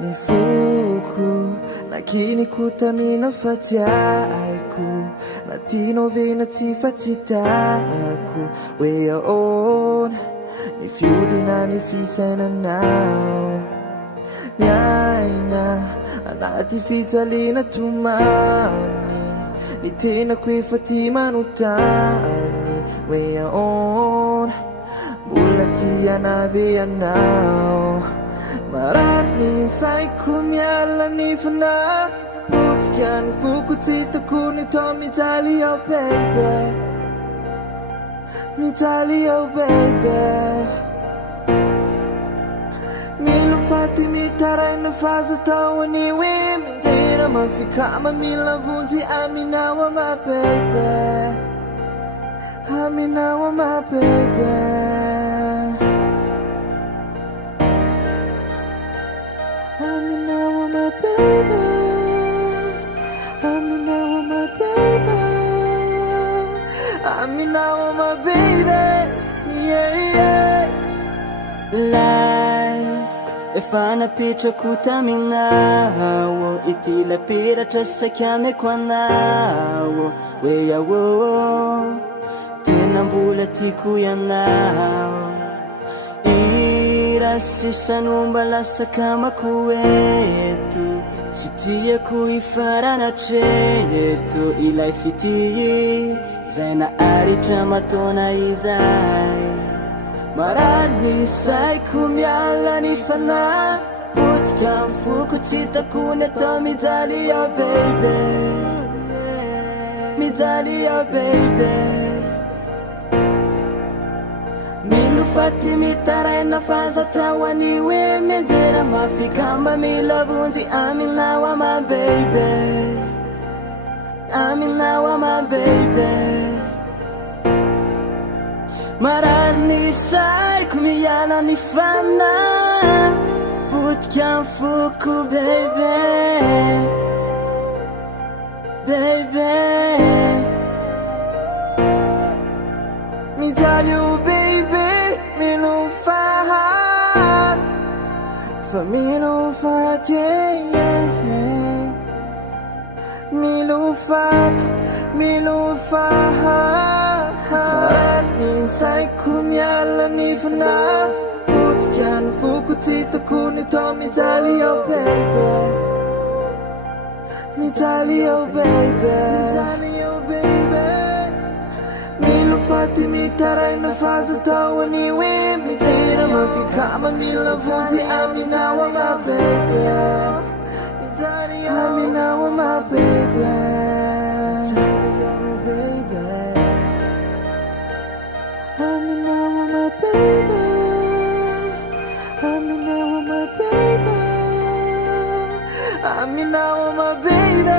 Nifuku lakini kutamina fatiaiku Latino vena tifatitaku We are on Nifiudi na nifisana now Nyaina Anati fitalina tumani Nitena kwe fatima nutani We are on Bulatia na via now Marani sai kumyala ni fana Putkan fukutita kunito mitali oh baby Mitali oh baby Milufati mitarai na faza tawani we Minjira mafikama milavunzi aminawa my baby Aminawa my baby Baby, I'm in now with my baby. I'm in now with my baby. Yeah, yeah. Life, efana pitra kutaminawo itila pira trasa kyame kwanawo weya wo tinambula tikuyanao Sisa sa kama kuwetu Sitia kuifarana tretu Ilai fiti Zaina ari tramatona izai Marani sai kumyala ni fana Putkan fuku chita kuneto mijali oh baby Mijali oh baby Milufati mitarai na faza tawani we Menjera mafikamba milavunji aminawa my baby Aminawa my baby Marani sai kumiyana ni fana Putkan fuku baby Baby Mitalio baby Famino fat, yeah, yeah. Milo fat Marani sai kumyala ni fana Putkan fukutita kunito mitali oh baby Mitali oh baby Mitali oh baby Milufati mitarai na faza tawani we Mitira mafikama milavunzi aminawa my baby Aminawa my baby Aminawa my baby Aminawa my baby Aminawa my baby